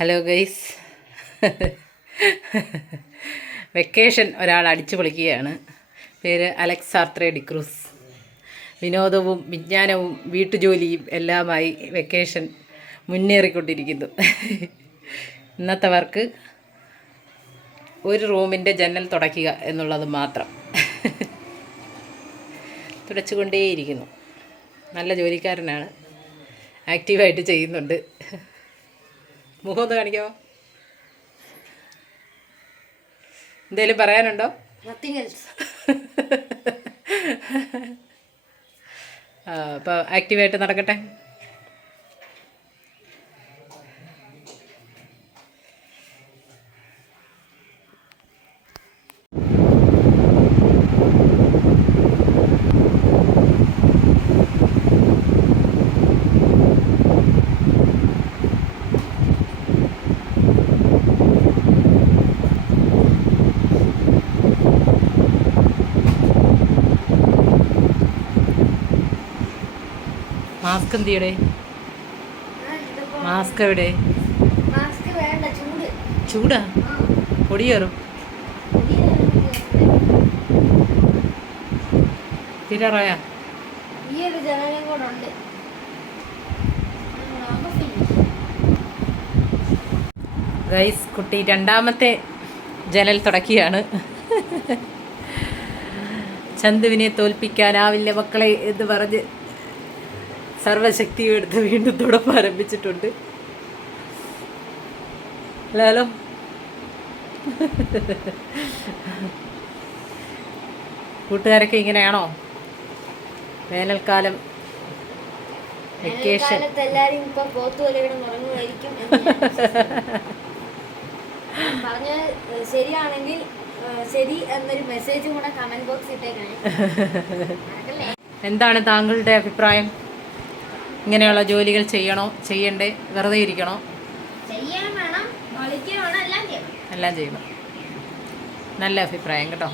Hello guys vacation ഒരാൾ അടിച്ചു പൊളിക്കുകയാണ്. പേര് അലക്സ് ആർത്രേ ഡിക്രൂസ് വിനോദവും വിജ്ഞാനവും വീട്ടുജോലിയും എല്ലാമായി വെക്കേഷൻ മുന്നേറിക്കൊണ്ടിരിക്കുന്നു. ഇന്നത്തെ വർക്ക് ഒരു റൂമിന്റെ ജനൽ തുടയ്ക്കുക എന്നുള്ളത് മാത്രം. തുടച്ചുകൊണ്ടേയിരിക്കുന്നു. നല്ല ജോലിക്കാരനാണ്. ആക്റ്റീവായിട്ട് ചെയ്യുന്നുണ്ട്. മുഖം ഒന്ന് കാണിക്കാമോ എന്തേലും പറയാനുണ്ടോ? അപ്പോൾ ആക്റ്റീവായിട്ട് നടക്കട്ടെ. മാസ്ക് എന്ത് ചെയ്യടേ മാസ്ക് എവിടെ? ചൂട്? പൊടി കയറും തിരറയാ? ഈ ഒരു. ഗൈസ് കുട്ടി രണ്ടാമത്തെ ജനൽ തുടക്കിയാണ്. ചന്തുവിനെ തോൽപ്പിക്കാനാവില്ല മക്കളെ എന്ന് പറഞ്ഞ് സർവശക്തിയും എടുത്ത് വീണ്ടും തുടപ്പ് ആരംഭിച്ചിട്ടുണ്ട്. ലാലോ. കൂട്ടുകാരൊക്കെ ഇങ്ങനെയാണോ? വേനൽക്കാലം വെക്കേഷൻ ഏഹ്, ശരിയാണെങ്കിൽ ശരി എന്നൊരു മെസ്സേജും കൂടെ കമന്റ് ബോക്സ് ഇട്ടേക്കണേ. എന്താണ് താങ്കളുടെ അഭിപ്രായം? ഇങ്ങനെയുള്ള ജോലികൾ ചെയ്യണോ ചെയ്യണ്ടേ? വെറുതെ ഇരിക്കണോ? എല്ലാം ചെയ്യണം. നല്ല അഭിപ്രായം കേട്ടോ.